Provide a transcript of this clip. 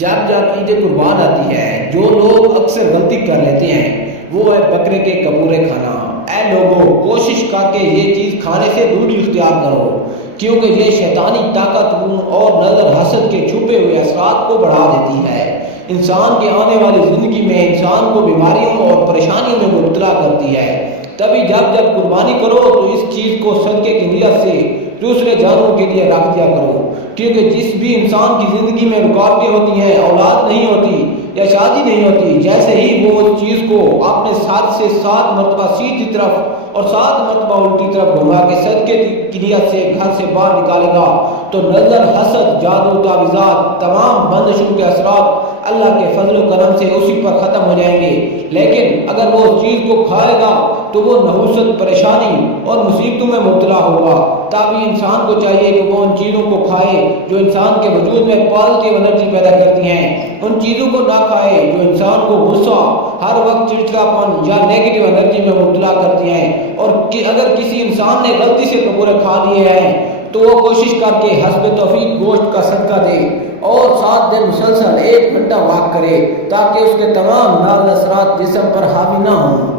جب جب عید قربان آتی ہے جو لوگ اکثر غلطی کر لیتے ہیں وہ ہے بکرے کے کپورے کھانا۔ اے لوگوں، کوشش کر کے یہ چیز کھانے سے دوری اختیار کرو، کیونکہ یہ شیطانی طاقت اور نظر حسد کے چھپے ہوئے اثرات کو بڑھا دیتی ہے۔ انسان کے آنے والی زندگی میں انسان کو بیماریوں اور پریشانیوں میں مبتلا کرتی ہے۔ تبھی جب جب قربانی کرو تو اس چیز کو صدقے کی نیت سے دوسرے جانوروں کے لیے رکھ دیا کرو، کیونکہ جس بھی انسان کی زندگی میں رکاوٹیں ہوتی ہیں، اولاد نہیں ہوتی یا شادی نہیں ہوتی، جیسے ہی وہ اس چیز کو اپنے ساتھ سے 7 مرتبہ سیدھی طرف اور 7 مرتبہ الٹی طرف گھما کے صدقے کی نیت سے گھر سے باہر نکالے گا تو نظر، حسد، جادو، تعویذات، تمام بندشوں کے اثرات اللہ کے فضل و کرم سے اسی پر ختم ہو جائیں گے۔ لیکن اگر وہ اس چیز کو کھائے گا تو وہ نحوست، پریشانی اور مصیبتوں میں مبتلا ہوگا۔ تبھی انسان کو چاہیے کہ وہ ان چیزوں کو کھائے جو انسان کے وجود میں پازیٹیو انرجی پیدا کرتی ہیں، ان چیزوں کو نہ کھائے جو انسان کو غصہ، ہر وقت چڑچڑاپن یا نیگیٹو انرجی میں مبتلا کرتی ہیں۔ اور اگر کسی انسان نے غلطی سے کپورے کھا لیے ہیں تو وہ کوشش کر کے حسب توفیق گوشت کا صدقہ دے اور 7 دن مسلسل 1 گھنٹہ واک کرے، تاکہ اس کے تمام ناز اثرات جسم پر حاوی نہ ہوں۔